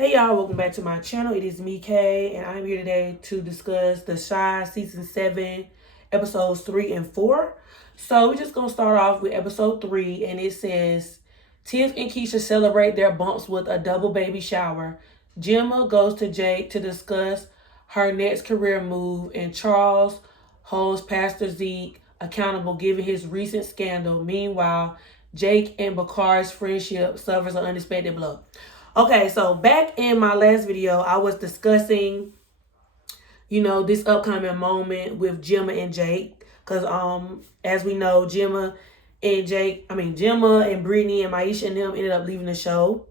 Hey y'all, welcome back to my channel. It is me, Kay, and I'm here today to discuss The Chi Season 7, Episodes 3 and 4. So we're just going to start off with Episode 3, and it says, Tiff and Keisha celebrate their bumps with a double baby shower. Gemma goes to Jake to discuss her next career move, and Charles holds Pastor Zeke accountable given his recent scandal. Meanwhile, Jake and Bakar's friendship suffers an unexpected blow. Okay, so back in my last video, I was discussing, this upcoming moment with Gemma and Jake. Because, as we know, Gemma and Brittany and Maisha and them ended up leaving the show.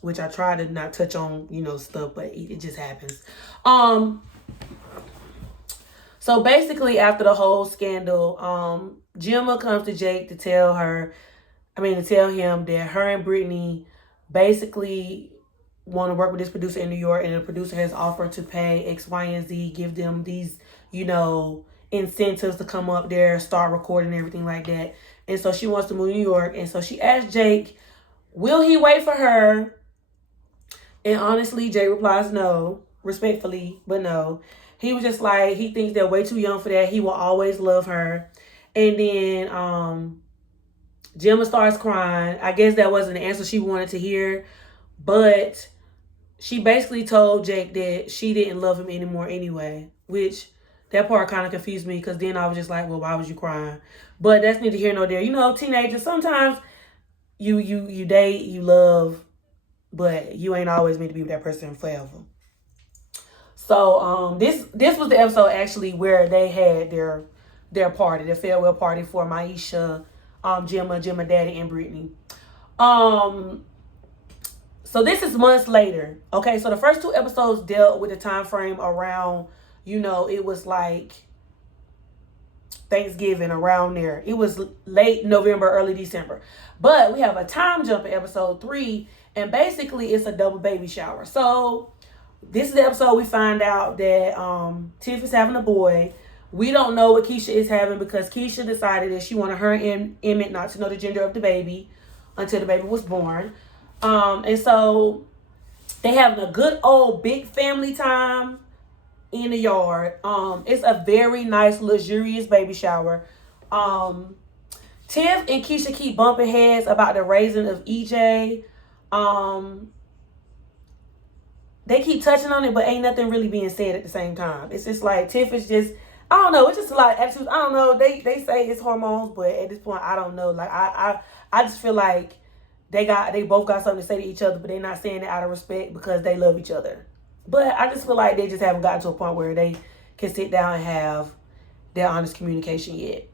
Which I try to not touch on, stuff, but it just happens. So basically, after the whole scandal, Gemma comes to Jake to tell him that her and Brittany basically want to work with this producer in New York, and the producer has offered to pay X, Y, and Z, give them these, incentives to come up there, start recording and everything like that. And so she wants to move to New York. And so she asked Jake, will he wait for her? And honestly, Jake replies no, respectfully, but no. He was just like, he thinks they're way too young for that. He will always love her. And then Gemma starts crying. I guess that wasn't the answer she wanted to hear. But she basically told Jake that she didn't love him anymore anyway. Which, that part kind of confused me. Because then I was just like, well, why was you crying? But that's neither here nor there. Teenagers, sometimes you date, you love, but you ain't always meant to be with that person forever. So this was the episode actually where they had their party, their farewell party for Maisha, Gemma, Daddy, and Brittany. So this is months later. Okay, so the first two episodes dealt with the time frame around, it was like Thanksgiving, around there. It was late November, early December. But we have a time jump in episode 3, and basically it's a double baby shower. So this is the episode we find out that Tiff is having a boy. We don't know what Keisha is having because Keisha decided that she wanted her and Emmett not to know the gender of the baby until the baby was born. And so they having a good old big family time in the yard. It's a very nice, luxurious baby shower. Tiff and Keisha keep bumping heads about the raising of EJ. They keep touching on it, but ain't nothing really being said at the same time. It's just like Tiff is just, I don't know, it's just a lot of attitudes. I don't know. They say it's hormones, but at this point, I don't know. Like I just feel like they both got something to say to each other, but they're not saying it out of respect because they love each other. But I just feel like they just haven't gotten to a point where they can sit down and have their honest communication yet.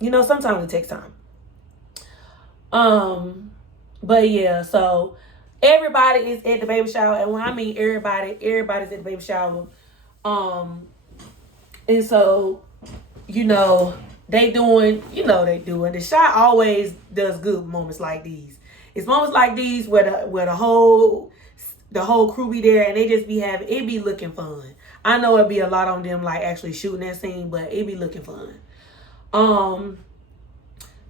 Sometimes it takes time. But yeah, so everybody is at the baby shower, and when I mean everybody's at the baby shower. And so, they doing. The Chi always does good moments like these. It's moments like these where the whole crew be there, and they just be having, it be looking fun. I know it'd be a lot on them like actually shooting that scene, but it be looking fun.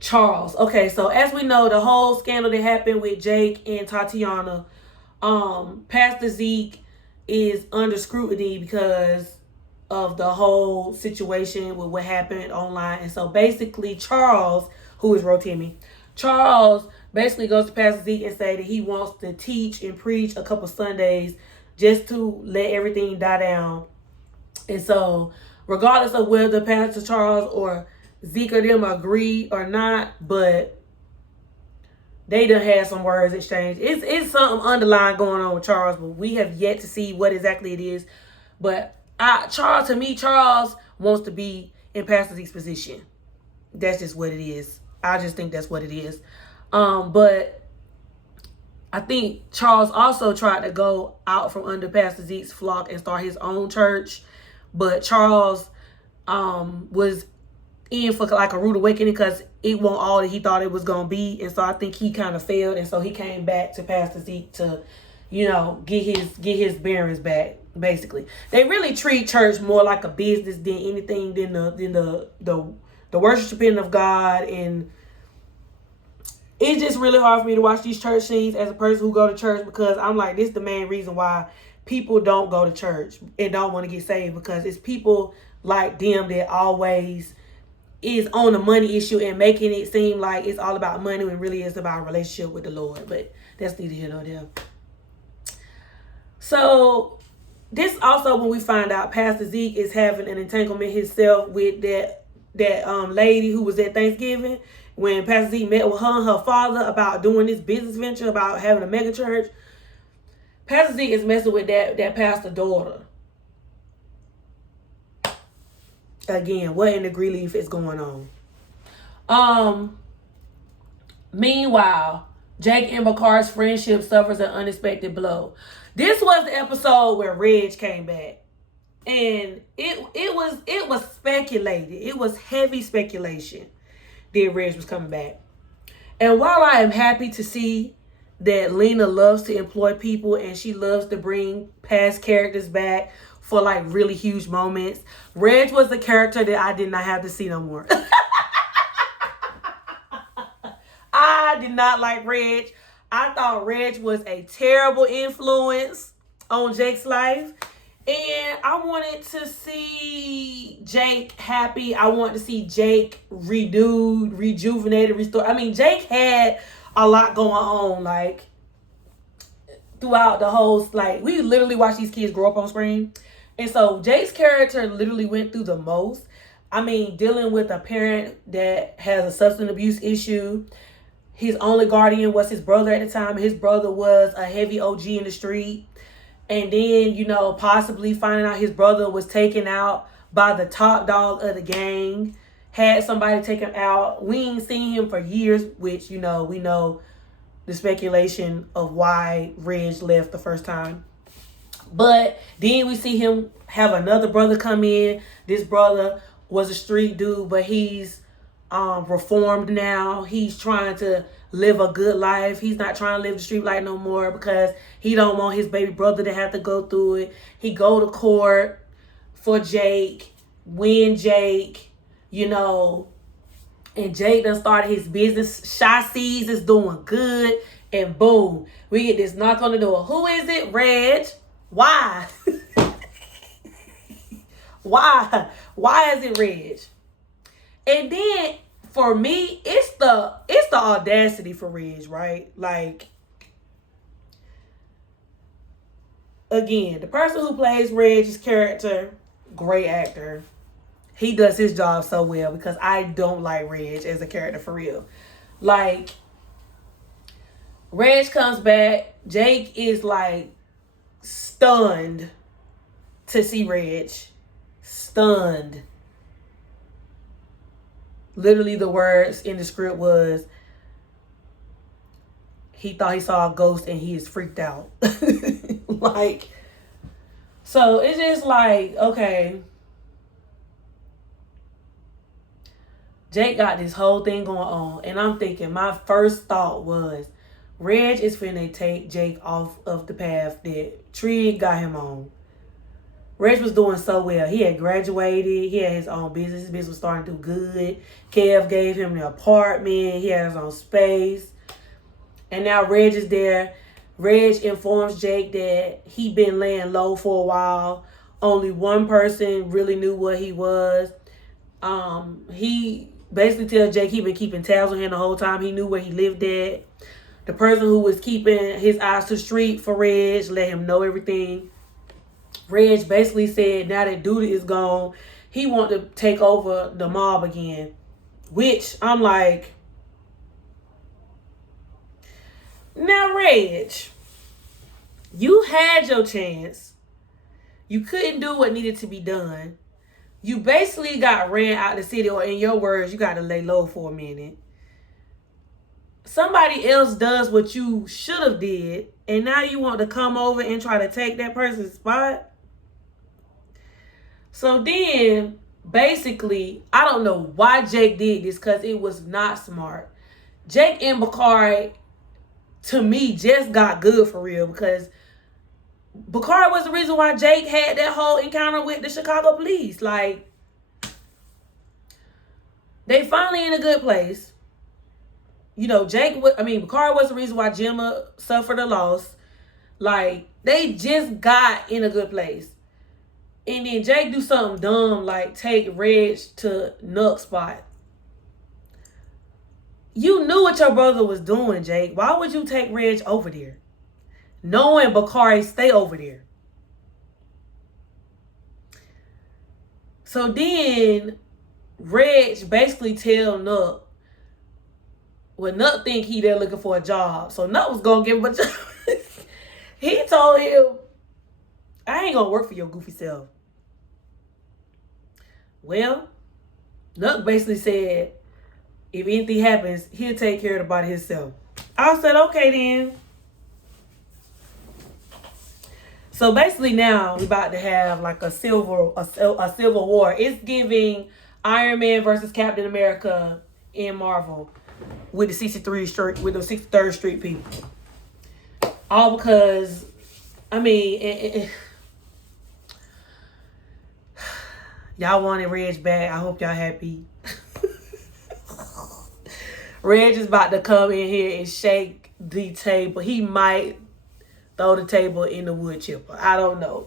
Charles. Okay, so as we know, the whole scandal that happened with Jake and Tatiana, Pastor Zeke is under scrutiny because of the whole situation with what happened online. And so basically Charles, who is Rotimi, Charles basically goes to Pastor Zeke and say that he wants to teach and preach a couple Sundays just to let everything die down. And so regardless of whether Pastor Charles or Zeke or them agree or not, but they done had some words exchanged. It's something underlying going on with Charles, but we have yet to see what exactly it is. But Charles wants to be in Pastor Zeke's position. That's just what it is. I just think that's what it is. But I think Charles also tried to go out from under Pastor Zeke's flock and start his own church. But Charles was in for like a rude awakening because it wasn't all that he thought it was going to be. And so I think he kind of failed. And so he came back to Pastor Zeke to, get his bearings back, basically. They really treat church more like a business than anything than the worshiping of God. And it's just really hard for me to watch these church scenes as a person who go to church, because I'm like, this is the main reason why people don't go to church and don't want to get saved, because it's people like them that always is on the money issue and making it seem like it's all about money when really it's about a relationship with the Lord. But that's neither here nor there. So this also, when we find out Pastor Zeke is having an entanglement himself with that lady who was at Thanksgiving, when Pastor Zeke met with her and her father about doing this business venture, about having a mega church. Pastor Zeke is messing with that pastor daughter. Again, what in the Greenleaf is going on? Meanwhile, Jake and Bakar's friendship suffers an unexpected blow. This was the episode where Reg came back. And it was speculated. It was heavy speculation that Reg was coming back. And while I am happy to see that Lena loves to employ people and she loves to bring past characters back for like really huge moments, Reg was the character that I did not have to see no more. I did not like Reg. I thought Reg was a terrible influence on Jake's life. And I wanted to see Jake happy. I wanted to see Jake renewed, rejuvenated, restored. I mean, Jake had a lot going on, like, throughout the whole, like, we literally watched these kids grow up on screen. And so Jake's character literally went through the most. I mean, dealing with a parent that has a substance abuse issue. His only guardian was his brother at the time. His brother was a heavy OG in the street. And then, you know, possibly finding out his brother was taken out by the top dog of the gang. Had somebody take him out. We ain't seen him for years, which, you know, we know the speculation of why Reg left the first time. But then we see him have another brother come in. This brother was a street dude, but he's reformed now. He's trying to live a good life. He's not trying to live the street life no more because he don't want his baby brother to have to go through it. He go to court for Jake, win Jake, you know, and Jake done started his business. Shy Seas is doing good, and boom, we get this knock on the door. Who is it? Reg. Why? Why is it Reg? And then for me, it's the audacity for Reg, right? Like, again, the person who plays Reg's character, great actor. He does his job so well, because I don't like Reg as a character for real. Like, Reg comes back. Jake is like stunned to see Reg. Stunned. Literally, the words in the script was, he thought he saw a ghost and he is freaked out. Like, so it's just like, okay, Jake got this whole thing going on. And I'm thinking, my first thought was, Reg is finna take Jake off of the path that Trig got him on. Reg was doing so well. He had graduated. He had his own business. His business was starting to do good. Kev gave him the apartment. He had his own space. And now Reg is there. Reg informs Jake that he been laying low for a while. Only one person really knew what he was. He basically tells Jake he been keeping tabs on him the whole time. He knew where he lived at. The person who was keeping his eyes to the street for Reg let him know everything. Reg basically said now that Duty is gone, he want to take over the mob again. Which I'm like, now Reg, you had your chance. You couldn't do what needed to be done. You basically got ran out of the city, or in your words, you got to lay low for a minute. Somebody else does what you should have did, and now you want to come over and try to take that person's spot. So then, basically, I don't know why Jake did this, because it was not smart. Jake and Bakari, to me, just got good for real, because Bakari was the reason why Jake had that whole encounter with the Chicago police. Like, they finally in a good place. Bakari was the reason why Gemma suffered a loss. Like, they just got in a good place. And then Jake do something dumb like take Reg to Nuck's spot. You knew what your brother was doing, Jake. Why would you take Reg over there? Knowing Bakari stay over there. So then Reg basically tell Nuck, well, Nuck think he there looking for a job. So Nuck was gonna give him a job. He told him, I ain't gonna work for your goofy self. Well, Nuck basically said, if anything happens, he'll take care of the body himself. I said, okay then. So basically now we're about to have like a civil war. It's giving Iron Man versus Captain America in Marvel with the 63rd Street people. All because, y'all wanted Reg back. I hope y'all happy. Reg is about to come in here and shake the table. He might throw the table in the wood chipper. I don't know.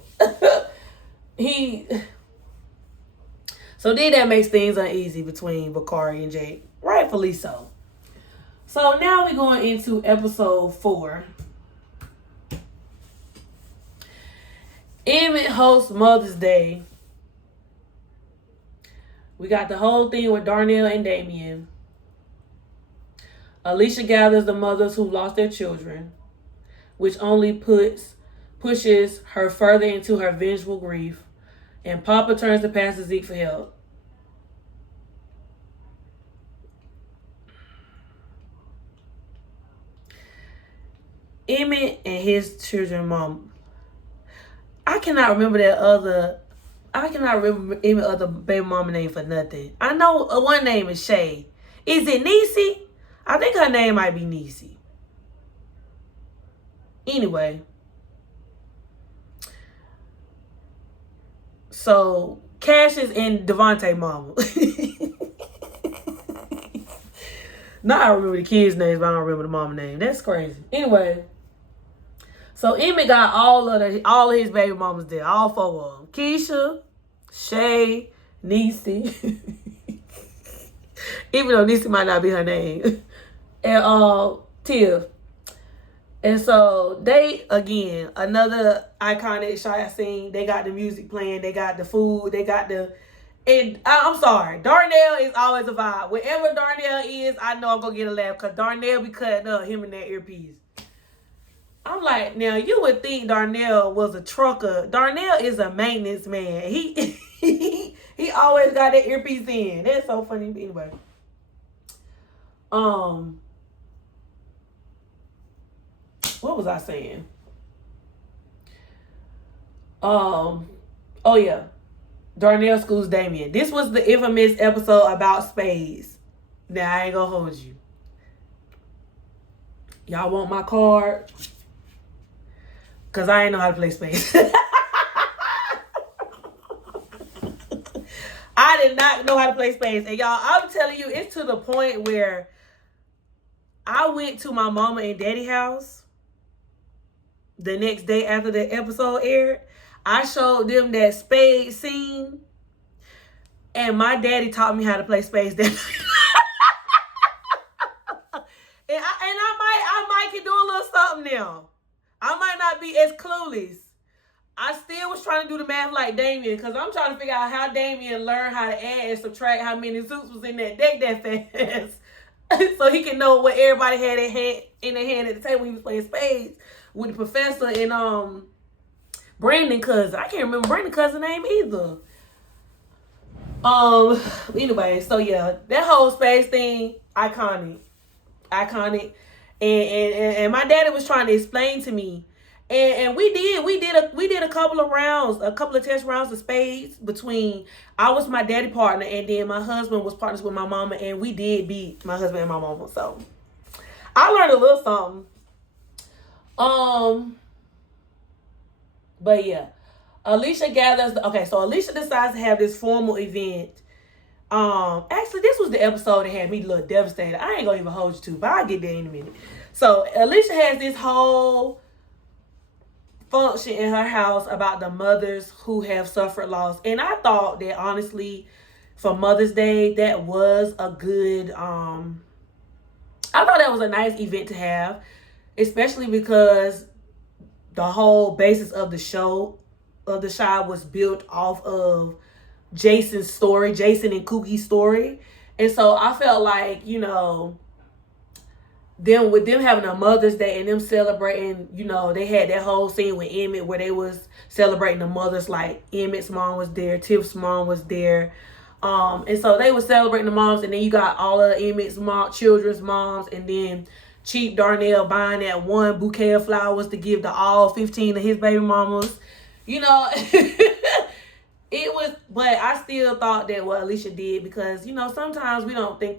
So then that makes things uneasy between Bakari and Jake. Rightfully so. So now we're going into episode 4. Emmett hosts Mother's Day. We got the whole thing with Darnell and Damien. Alicia gathers the mothers who lost their children, which only pushes her further into her vengeful grief. And Papa turns to Pastor Zeke for help. Emmett and his children, mom. I cannot remember any other baby mama name for nothing. I know one name is Shay. Is it Niecy? I think her name might be Niecy. Anyway. So, Cassius and Devontae mama. Now I remember the kids' names, but I don't remember the mama name. That's crazy. Anyway. So Emmett got all of his baby mamas there, all 4 of them. Keisha, Shay, Niecy. Even though Niecy might not be her name. And Tiff. And so they, again, another iconic shot scene. They got the music playing, they got the food, they got the... And I'm sorry, Darnell is always a vibe. Wherever Darnell is, I know I'm going to get a laugh because Darnell be cutting up him in that earpiece. I'm like, now you would think Darnell was a trucker. Darnell is a maintenance man. He always got that earpiece in. That's so funny. Anyway. What was I saying? Oh yeah. Darnell schools Damien. This was the infamous episode about spades. Now I ain't gonna hold you. Y'all want my card? Because I ain't know how to play spades. I did not know how to play spades. And y'all, I'm telling you, it's to the point where I went to my mama and daddy house the next day after the episode aired. I showed them that spade scene. And my daddy taught me how to play spades that night. And I might can do a little something now. I might not be as clueless. I still was trying to do the math like Damien because I'm trying to figure out how Damien learned how to add and subtract how many suits was in that deck that fast. So he can know what everybody had in their hand at the table when he was playing spades with the professor and Brandon cousin. I can't remember Brandon cousin's name either. Anyway, so yeah, that whole spades thing, iconic. And my daddy was trying to explain to me, and we did a couple of test rounds of spades between I was my daddy partner and then my husband was partners with my mama, and we did beat my husband and my mama. So I learned a little something. But yeah, Alicia decides to have this formal event Actually, this was the episode that had me a little devastated. I ain't gonna even hold you to, but I'll get there in a minute. So Alicia has this whole function in her house about the mothers who have suffered loss. And I thought that honestly, for Mother's Day, that was a good I thought that was a nice event to have, especially because the whole basis of the show of the Chi was built off of Jason's story, Jason and Cookie's story. And so I felt like, them with them having a Mother's Day and them celebrating, they had that whole scene with Emmett where they was celebrating the mothers, like Emmett's mom was there, Tiff's mom was there. And so they were celebrating the moms, and then you got all of Emmett's children's moms, and then Cheap Darnell buying that one bouquet of flowers to give to all 15 of his baby mamas. It was, but I still thought that what Alicia did, because, sometimes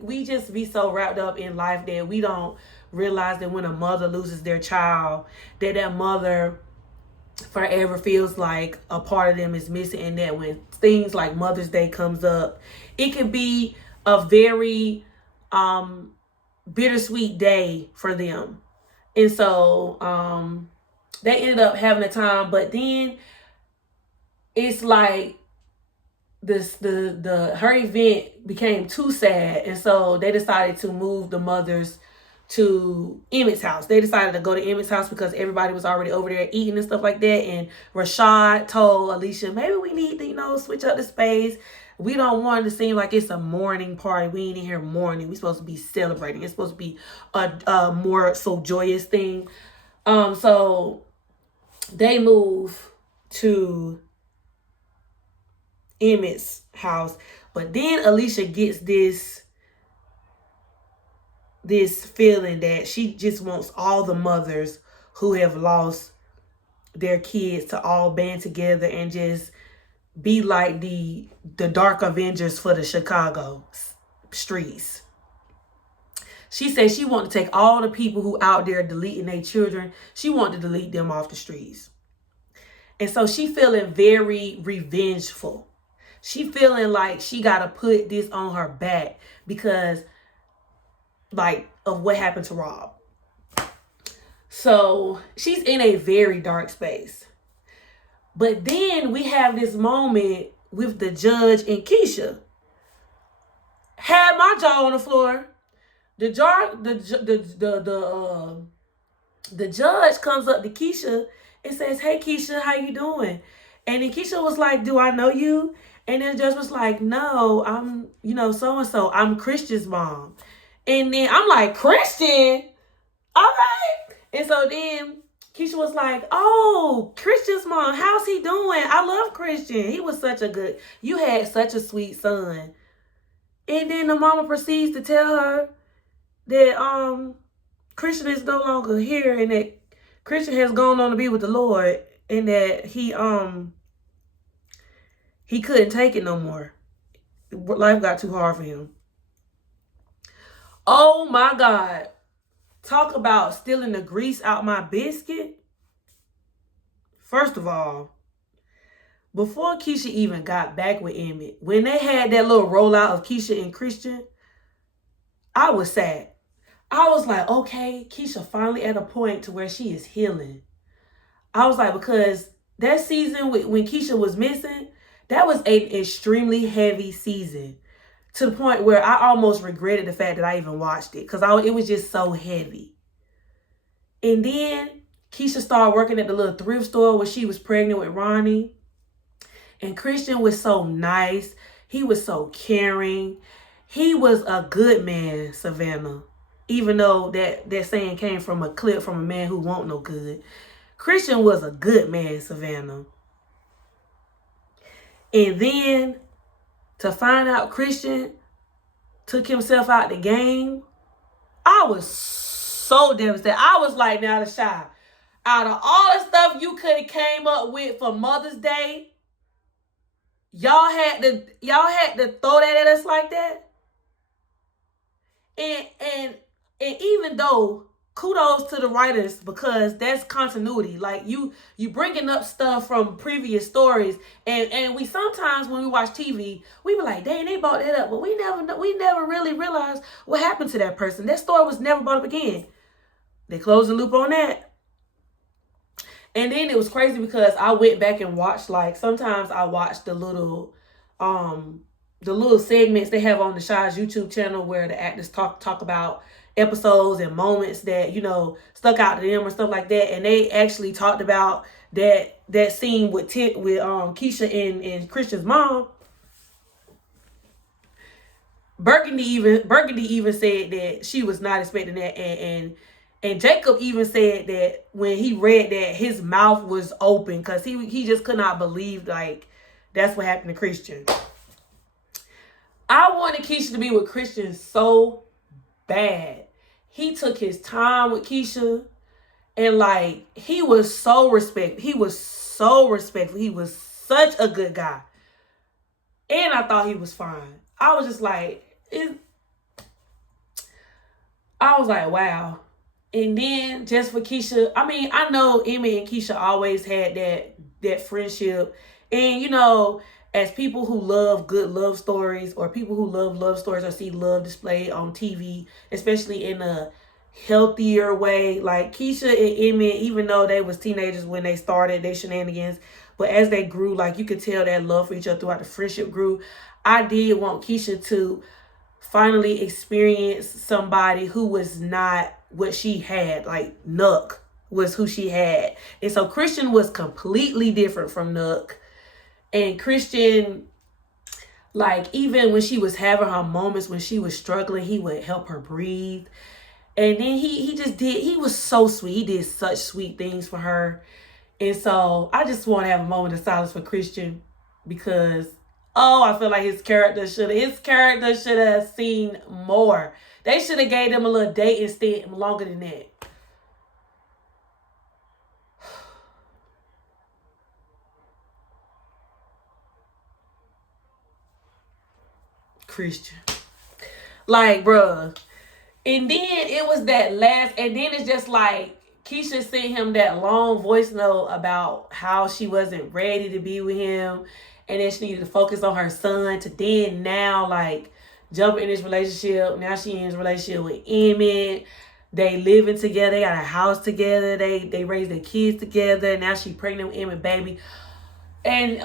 we just be so wrapped up in life that we don't realize that when a mother loses their child, that mother forever feels like a part of them is missing, and that when things like Mother's Day comes up, it can be a very bittersweet day for them. And so they ended up having a time, but then it's like her event became too sad, and so they decided to move the mothers to Emmett's house. They decided to go to Emmett's house because everybody was already over there eating and stuff like that. And Rashad told Alicia, maybe we need to, switch up the space. We don't want it to seem like it's a mourning party. We ain't in here mourning. We're supposed to be celebrating. It's supposed to be a more so joyous thing. So they move to Emmett's house. But then Alicia gets this feeling that she just wants all the mothers who have lost their kids to all band together and just be like the Dark Avengers for the Chicago streets. She said she wanted to take all the people who out there deleting their children, she wanted to delete them off the streets. And so she feeling very revengeful. She feeling like she got to put this on her back because of what happened to Rob. So she's in a very dark space. But then we have this moment with the judge and Keisha. Had my jaw on the floor. The judge comes up to Keisha and says, "Hey Keisha, how you doing?" And then Keisha was like, "Do I know you?" And then the judge was like, "No, I'm, so-and-so. I'm Christian's mom." And then I'm like, "Christian? Okay." And so then Keisha was like, "Oh, Christian's mom, how's he doing? I love Christian. He was you had such a sweet son." And then the mama proceeds to tell her that Christian is no longer here, and that Christian has gone on to be with the Lord, and that he couldn't take it no more. Life got too hard for him. Oh my God. Talk about stealing the grease out my biscuit. First of all, before Keisha even got back with Emmett, when they had that little rollout of Keisha and Christian, I was sad. I was like, okay, Keisha finally at a point to where she is healing. I was like, because that season when Keisha was missing, that was an extremely heavy season, to the point where I almost regretted the fact that I even watched it, because it was just so heavy. And then Keisha started working at the little thrift store where she was pregnant with Ronnie. And Christian was so nice. He was so caring. He was a good man, Savannah. Even though that saying came from a clip from a man who won't no good. Christian was a good man, Savannah. And then to find out Christian took himself out the game, I was so devastated. I was like, now the Chi, out of all the stuff you could have came up with for Mother's Day, y'all had to throw that at us like that. And even though kudos to the writers, because that's continuity. Like you bringing up stuff from previous stories, and we sometimes when we watch TV, we be like, dang, they brought that up, but we never really realized what happened to that person. That story was never brought up again. They closed the loop on that. And then it was crazy because I went back and watched, like, sometimes I watch the little segments they have on the Shy's YouTube channel where the actors talk about episodes and moments that, you know, stuck out to them or stuff like that. And they actually talked about that scene with Keisha and Christian's mom. Burgundy even said that she was not expecting that, and Jacob even said that when he read that, his mouth was open because he just could not believe, like, that's what happened to Christian. I wanted Keisha to be with Christian so bad. He took his time with Keisha, and like he was so respectful. He was such a good guy. And I thought he was fine. I was just like, wow. And then just for Keisha, I mean, I know Emmett and Keisha always had that friendship. And, you know, as people who love good love stories, or people who love stories or see love displayed on TV, especially in a healthier way, like Keisha and Emmett, even though they was teenagers when they started their shenanigans, but as they grew, like you could tell that love for each other throughout the friendship grew. I did want Keisha to finally experience somebody who was not what she had. Like Nuck was who she had. And so Christian was completely different from Nuck. And Christian, like, even when she was having her moments when she was struggling, he would help her breathe. And then he was so sweet. He did such sweet things for her. And so I just want to have a moment of silence for Christian, because I feel like his character should have seen more. They should have gave them a little date instead, longer than that. Christian. Like, bruh. And then it was that last, and then it's just like Keisha sent him that long voice note about how she wasn't ready to be with him, and then she needed to focus on her son, to then now, like, jump in this relationship. Now she in this relationship with Emmett. They living together. They got a house together. They raised their kids together. Now she pregnant with Emmett, baby. And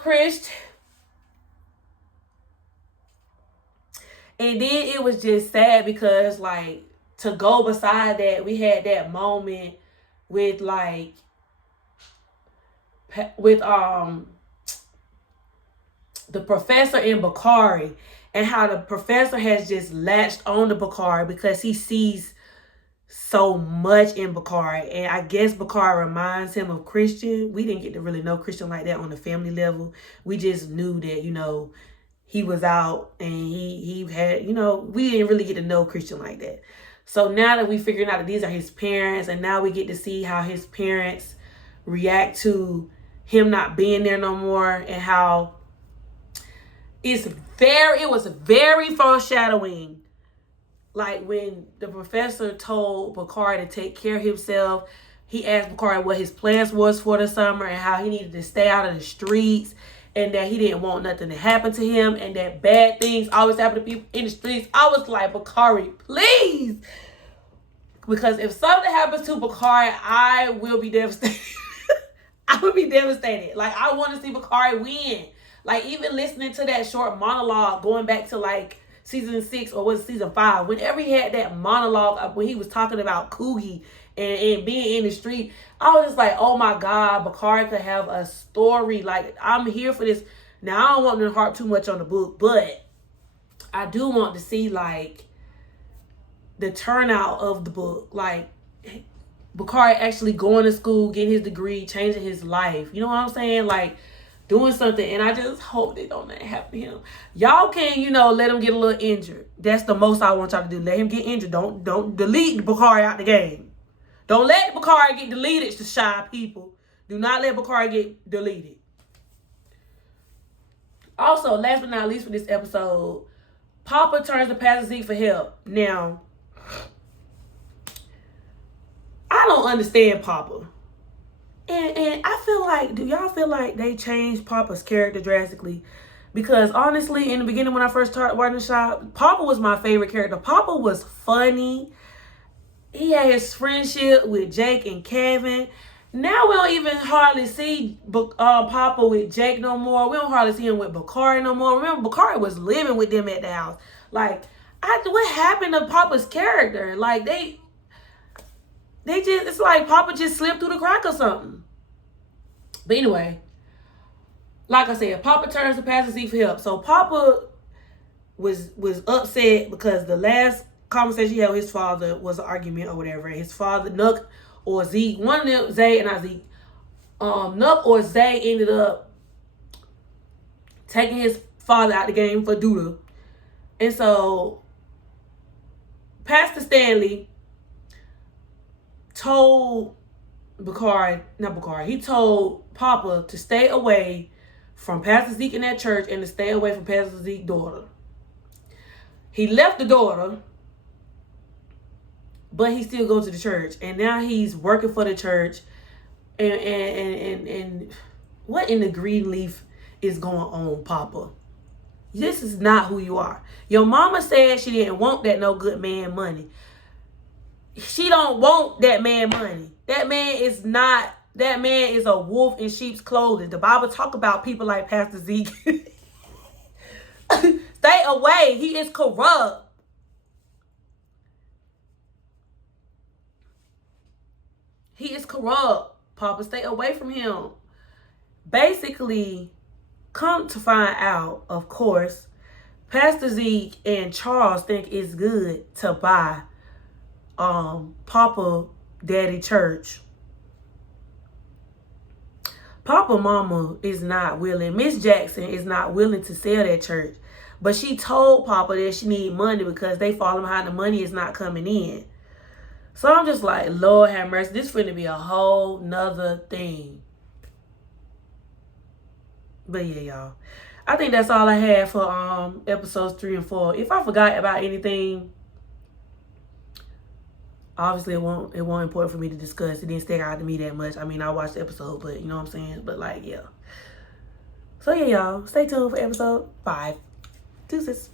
Christian. And then it was just sad because, like, to go beside that, we had that moment with, like, the professor and Bakari, and how the professor has just latched on to Bakari because he sees so much in Bakari. And I guess Bakari reminds him of Christian. We didn't get to really know Christian like that on the family level. We just knew that, you know, he was out and he had, you know, we didn't really get to know Christian like that. So now that we figured out that these are his parents, and now we get to see how his parents react to him not being there no more, and how it was very foreshadowing. Like when the professor told Bakari to take care of himself, he asked Bakari what his plans was for the summer and how he needed to stay out of the streets, and that he didn't want nothing to happen to him, and that bad things always happen to people in the streets. I was like, Bakari, please. Because if something happens to Bakari, I will be devastated. I would be devastated. Like, I want to see Bakari win. Like, even listening to that short monologue, going back to, like, season 6 or was it season 5, whenever he had that monologue when he was talking about Coogie and being in the street, I was just like, oh my God, Bakari could have a story. Like, I'm here for this. Now, I don't want to harp too much on the book, but I do want to see, like, the turnout of the book. Like, Bakari actually going to school, getting his degree, changing his life. You know what I'm saying? Like, doing something. And I just hope they don't let it happen to him. Y'all can, you know, let him get a little injured. That's the most I want y'all to do. Let him get injured. Don't delete Bakari out the game. Don't let Bakari get deleted, to Shy people. Do not let Bakari get deleted. Also, last but not least for this episode, Papa turns to Pastor Zeke for help. Now, I don't understand Papa. And I feel like, do y'all feel like they changed Papa's character drastically? Because honestly, in the beginning when I first started watching the show, Papa was my favorite character. Papa was funny. He had his friendship with Jake and Kevin. Now we don't even hardly see Papa with Jake no more. We don't hardly see him with Bakari no more. Remember, Bakari was living with them at the house. Like, what happened to Papa's character? Like, they just, it's like Papa just slipped through the crack or something. But anyway, like I said, Papa turns to Pastor Zeke for help. So Papa was upset because the last conversation he had with his father was an argument or whatever. His father, Nuck or Zeke, one of them, Zay and not Zeke, Nuck or Zay ended up taking his father out the game for Duda. And so Pastor Stanley told he told Papa to stay away from Pastor Zeke in that church and to stay away from Pastor Zeke's daughter. He left the daughter, but he still goes to the church. And now he's working for the church. And what in the green leaf is going on, Papa? This is not who you are. Your mama said she didn't want that no good man money. She don't want that man money. That man is a wolf in sheep's clothing. The Bible talk about people like Pastor Zeke. Stay away. He is corrupt. He is corrupt, Papa. Stay away from him. Basically, come to find out, of course, Pastor Zeke and Charles think it's good to buy Papa Daddy Church. Papa Mama is not willing. Miss Jackson is not willing to sell that church. But she told Papa that she need money because they falling behind. The money is not coming in. So I'm just like, Lord have mercy. This is going to be a whole nother thing. But yeah, y'all. I think that's all I had for episodes 3 and 4. If I forgot about anything, obviously it won't important for me to discuss. It didn't stick out to me that much. I mean, I watched the episode, but you know what I'm saying? But like, yeah. So yeah, y'all. Stay tuned for episode 5. Deuces.